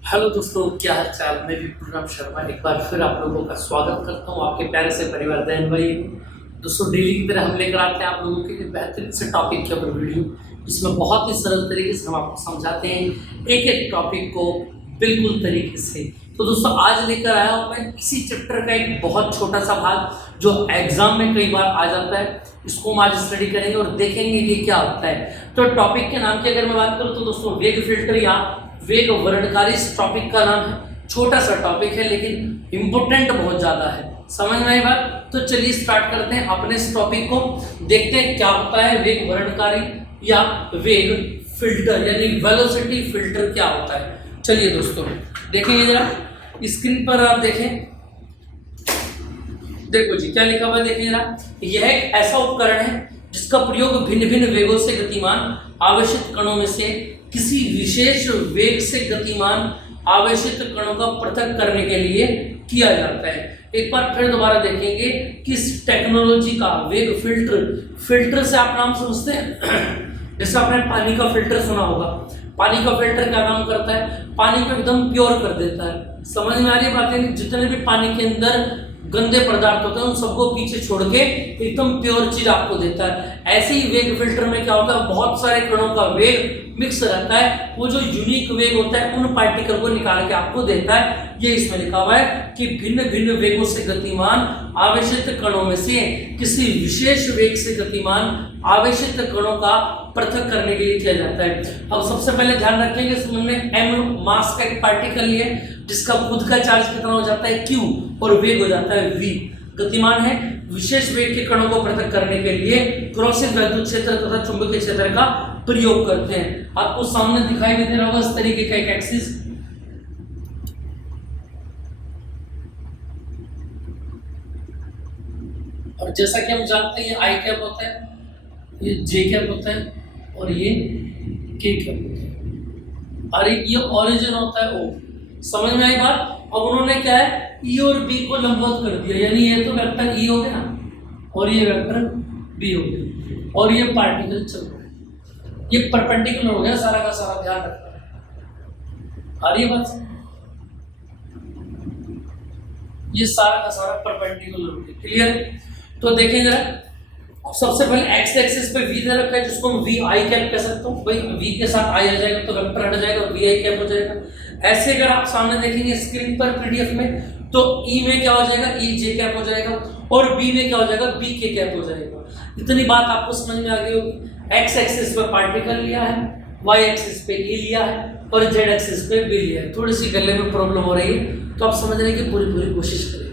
Hello दोस्तों, क्या हाल चाल। मैं विपुल शर्मा एक बार फिर आप लोगों का स्वागत करता हूं आपके प्यारे से परिवार दैन भाई। दोस्तों, डेली की तरह हम लेकर आते हैं आप लोगों के लिए बेहतरीन से टॉपिक के ऊपर वीडियो, जिसमें बहुत ही सरल तरीके से हम आपको समझाते हैं एक एक टॉपिक को बिल्कुल तरीके से। तो दोस्तों, आज लेकर आया हूं मैं इसी चैप्टर का एक बहुत छोटा सा भाग जो एग्जाम में कई बार आ जाता है। इसको हम आज स्टडी करेंगे और देखेंगे कि क्या होता है। तो टॉपिक के नाम की अगर मैं बात करूं तो दोस्तों, वेग फिल्टर या वेग वर्णकारी इस टॉपिक का नाम है। छोटा सा टॉपिक है लेकिन इम्पोर्टेंट बहुत ज़्यादा है। समझ में आई बात? तो चलिए स्टार्ट करते हैं अपने इस टॉपिक को। देखते हैं क्या होता है वेग वर्णकारी या वेग फिल्टर यानी वेलोसिटी फिल्टर क्या होता है। चलिए दोस्तों देखेंगे जरा स्क्रीन पर, आप देखें। देखो जी क्या लिखा हुआ है, देखिए जरा। यह एक ऐसा उपकरण है जिसका प्रयोग भिन्न भिन्न वेगों से गतिमान आवेशित कणों में से किसी विशेष वेग से गतिमान आवेशित कणों का पृथक करने के लिए किया जाता है। एक बार फिर दोबारा देखेंगे कि इस टेक्नोलॉजी का वेग फिल्टर से आप नाम समझते हैं। जैसे आपने पानी का फिल्टर सुना होगा। पानी का फिल्टर क्या काम करता है? पानी को एकदम प्योर कर देता है। समझ में आ रही बात है? जितने भी पानी के अंदर गंदे पदार्थ होते हैं उन सबको पीछे छोड़ के एकदम प्योर चीज आपको देता है। ऐसे ही वेग फिल्टर में क्या होता है, बहुत सारे कणों का वेग मिक्स रहता है। वो जो यूनिक वेग होता है उन पार्टिकल को निकाल के आपको देता है। ये इसमें लिखा हुआ है कि भिन्न भिन्न वेगों से गतिमान आवेशित कणों में से किसी विशेष वेग से गतिमान आवेशित कणों का पृथक करने के लिए किया जाता है। अब सबसे पहले ध्यान रखेंगे, इसमें m मास का एक पार्टिकल है जिसका खुद का चार्ज कितना हो जाता है q और वेग हो जाता है v। गतिमान है। विशेष वेग के कणों को पृथक करने के लिए क्रॉसिंग वैद्युत क्षेत्र तथा चुंबकीय क्षेत्र का प्रयोग करते हैं। आपको सामने दिखाई भी दे रहा होगा इस तरीके का एक एक्सिस। और जैसा कि हम जानते हैं ये आई कैप होता है, ये जे कैप होता है और ये के कैप होता है, और ये ओरिजिन होता है ओ। समझ में आई बात? अब उन्होंने क्या है, ई और बी को लंबवत कर दिया, यानी ये तो वेक्टर ई हो गया और ये वेक्टर बी हो गया और ये पार्टिकल चल रहा है, ये परपेंडिकुलर हो गया सारा का सारा। ध्यान रखना। आ रही है बात? ये सारा का सारा परपेंडिकुलर हो गया। क्लियर? तो देखें जरा, सबसे पहले एक्स एक्सिस पे वी दे रखा है जिसको मैं वी आई कैप कह सकता हूँ। भाई वी के साथ आई आ जाएगा तो वेक्टर हट जाएगा, वी आई कैप हो जाएगा। ऐसे अगर आप सामने देखेंगे स्क्रीन पर पीडीएफ में, तो ई में क्या हो जाएगा, ई जे कैप हो जाएगा, और बी में क्या हो जाएगा, बी के कैप हो जाएगा। इतनी बात आपको समझ में आ गई होगी। एक्स एक्सिस पे पार्टिकल लिया है, वाई एक्सिस पे ई लिया है और जेड एक्सिस पे बी लिया है। थोड़ी सी गले में प्रॉब्लम हो रही है तो आप समझने की पूरी कोशिश करें।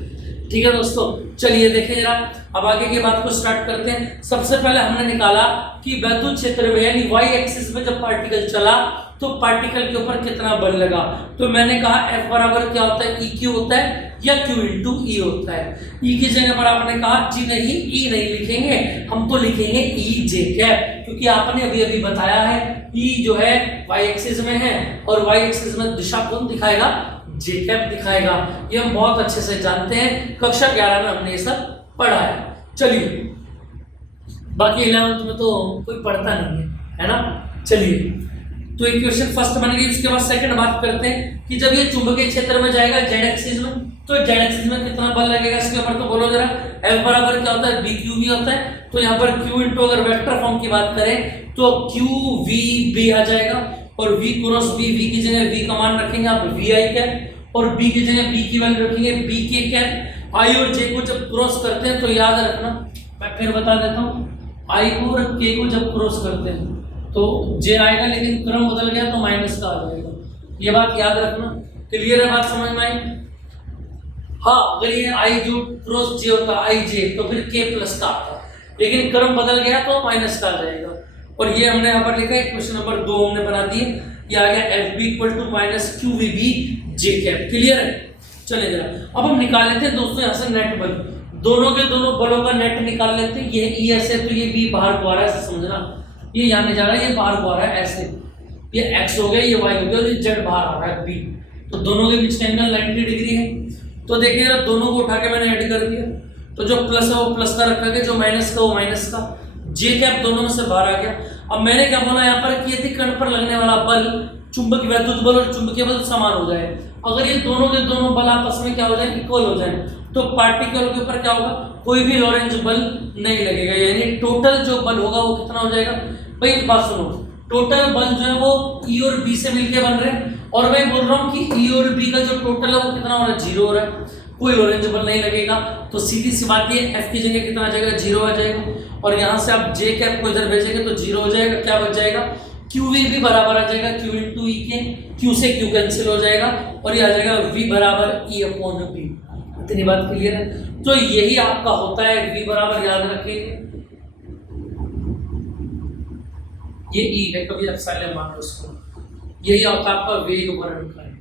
ठीक है दोस्तों, चलिए देखें जरा। अब आगे की बात को स्टार्ट करते हैं। सबसे पहले हमने निकाला कि वैद्युत क्षेत्र में यानी वाई एक्सिस में जब पार्टिकल चला तो पार्टिकल के ऊपर कितना बल लगा। तो मैंने कहा F बराबर क्या होता है, ई क्यू होता है या Q इंटू ई होता है। ई की जगह पर आपने कहा जी नहीं, ई नहीं लिखेंगे, हम तो लिखेंगे ई जे कैप, क्योंकि आपने अभी अभी बताया है ई जो है वाई एक्सिस में है और वाई एक्सिस में दिशा कौन दिखाएगा, जे कैप दिखाएगा। ये हम बहुत अच्छे से जानते हैं, कक्षा 11 में हमने ये सब पढ़ा है। चलिए, बाकी 11th में तो कोई पढ़ता नहीं है ना। चलिए, तो इक्वेशन फर्स्ट बन गई। उसके बाद सेकंड बात करते हैं कि जब ये चुंबकीय क्षेत्र में जाएगा जेड एक्सिस में, तो जेड एक्सिस में कितना बल लगेगा इसके ऊपर, तो बोलो जरा। F बराबर क्या होता है, बी क्यू भी होता है। तो यहाँ पर Q इंटू अगर वेक्टर फॉर्म की बात करें तो Q V B आ जाएगा और V क्रॉस B, V की जगह V का मान रखेंगे आप V I कैप और B की जगह B की वैल्यू रखेंगे B K कैप। I और J को जब क्रॉस करते हैं तो याद रखना, मैं फिर बता देता हूँ, I को और K को जब क्रॉस करते हैं तो J आएगा, लेकिन क्रम बदल गया तो माइनस का आ जाएगा। ये बात याद रखना। क्लियर है बात, समझ में आई? हाँ, अगर ये I जो क्रॉस J होता I J तो फिर K प्लस का आता, लेकिन क्रम बदल गया तो माइनस का आ जाएगा। और ये हमने यहाँ पर लिखा है, क्वेश्चन नंबर 2 हमने बना दिए। ये आ गया FB equal to minus QVB J cap. Clear है? चले जरा, अब हम निकाल लेते हैं दोस्तों यहाँ से नेट बल। दोनों के दोनों बलों का नेट निकाल लेते हैं। ये ई ऐसे तो ये बी बाहर को आ रहा है, ऐसे समझना। ये यहाँ नहीं जा रहा है, ये बाहर को आ रहा है ऐसे। ये एक्स हो गया, ये वाई हो गया और ये जेड बाहर आ रहा है बी। तो दोनों के बीच का एंगल 90 डिग्री है। तो देखिए दोनों को उठा के मैंने ऐड कर दिया, तो जो प्लस है वो प्लस का रखा गया, जो माइनस का वो माइनस का। जे कैप दोनों में से बाहर आ गया। अब मैंने क्या बोला यहाँ पर कि यदि कण पर लगने वाला बल चुंबकीय वैद्युत बल और चुंबकीय बल समान हो जाए। अगर ये दोनों के दोनों बल आपस में क्या हो जाए, इक्वल हो जाए, तो पार्टिकल के ऊपर क्या होगा, कोई भी लॉरेंज बल नहीं लगेगा, यानी टोटल जो बल होगा वो कितना हो जाएगा। भाई एक बात सुनो, टोटल बल जो है वो ई और बी से मिलके बन रहे हैं, और मैं बोल रहा हूँ कि ई और बी का जो टोटल है वो कितना हो रहा है, 0 हो रहा है, कोई लॉरेंज बल नहीं लगेगा। तो सीधी सी बात ये, एफ की जगह कितना आ जाएगा, 0 आ जाएगा, और यहाँ से आप जे कैप को इधर भेजेंगे तो 0 हो जाएगा। क्या बच जाएगा, क्यू वी भी बराबर आ जाएगा क्यू इंटू ई के, क्यू से क्यू कैंसिल हो जाएगा, और ये आ जाएगा वी बराबर ई अपॉन बी। इतनी बात क्लियर है। तो यही आपका होता है वी बराबर, याद रखिए ये ई है, कभी एप्सिलॉन मान लो उसको, यही होता है आपका वेग वर्णकारी।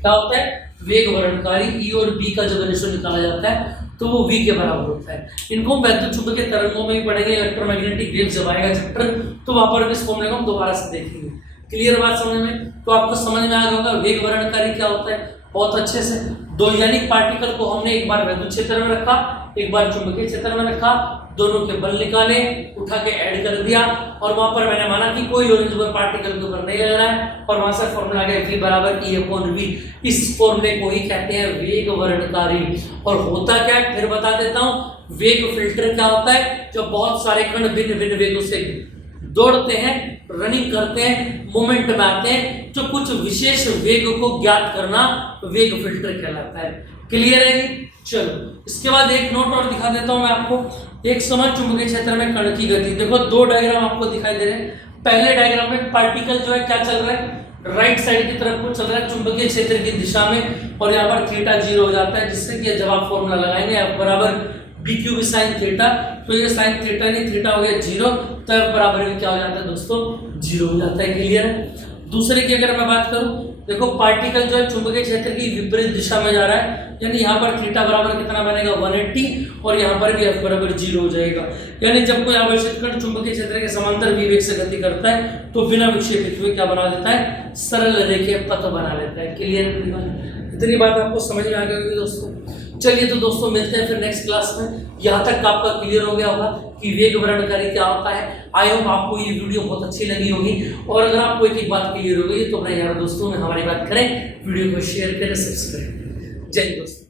क्या होता है, वेग वर्णकारी। ई और बी का जब रेशो निकाला जाता है तो वो v के बराबर होता है। इनको वैद्युत चुंबकीय तरंगों में भी पढ़ेंगे, इलेक्ट्रोमैग्नेटिक वेव्स जब आएगा चैप्टर, तो वहां पर भी इस फॉर्मूले को हम दोबारा से देखेंगे। क्लियर बात समझ में, तो आपको समझ में आ गया होगा वेग वर्णकारी क्या होता है बहुत अच्छे से। दो यानी पार्टिकल को हमने एक बार वैद्युत क्षेत्र में रखा, एक बार चुंबकीय क्षेत्र में रखा, दोनों के बल निकाले, उठा के ऐड कर दिया, और वहां पर मैंने माना कि कोई लॉरेंज बल पार्टिकल के ऊपर नहीं लग रहा है, और वहां से फॉर्मूला आ गया v बराबर e अपॉन v। इस फॉर्मूले को ही कहते हैं वेग वर्णकारी। और होता क्या है फिर बता देता हूं, वेग फिल्टर क्या होता है, जो बहुत सारे कण भिन्न भिन्न वेगों से दौड़ते हैं, रनिंग करते हैं, मोमेंट में आते हैं, जो कुछ विशेष वेग को ज्ञात करना वेग फिल्टर कहलाता है। क्लियर है जी। चलो इसके बाद एक नोट और दिखा देता हूं मैं आपको। एक समान चुंबकीय क्षेत्र में कण की गति, देखो दो डायग्राम आपको दिखाई दे रहे हैं। पहले डायग्राम में पार्टिकल जो है क्या चल रहा है, राइट साइड की तरफ को चल रहा है चुंबकीय क्षेत्र की दिशा में, और यहाँ पर थीटा 0 हो जाता है, जिससे कि जब आप फॉर्मूला लगाएंगे F बराबर B Q B sine theta, तो ये साइन थीटा नहीं, थीटा हो गया 0, तो F बराबर भी क्या हो जाता है दोस्तों, 0 हो जाता है। क्लियर है। दूसरे की अगर मैं बात करूं, देखो पार्टिकल जो है चुंबकीय क्षेत्र की विपरीत दिशा में जा रहा है, यानी यहाँ पर थीटा बराबर कितना बनेगा 180, और यहाँ पर भी F बराबर 0 हो जाएगा। यानी जब कोई आवेशित कण चुंबकीय क्षेत्र के समांतर विवेक से गति करता है तो बिना विक्षेपित हुए क्या बना देता है, सरल रेखीय पथ बना लेता है। क्लियर। इतनी बात आपको समझ में आ गई होगी दोस्तों। चलिए तो दोस्तों मिलते हैं फिर नेक्स्ट क्लास में। यहाँ तक आपका क्लियर हो गया होगा कि वेग वर्णकारी क्या होता है। आई होप आपको ये वीडियो बहुत अच्छी लगी होगी, और अगर आपको एक बात क्लियर हो गई तो अपने यार दोस्तों में हमारी बात करें, वीडियो को शेयर करें, सब्सक्राइब करें। जय दोस्तों।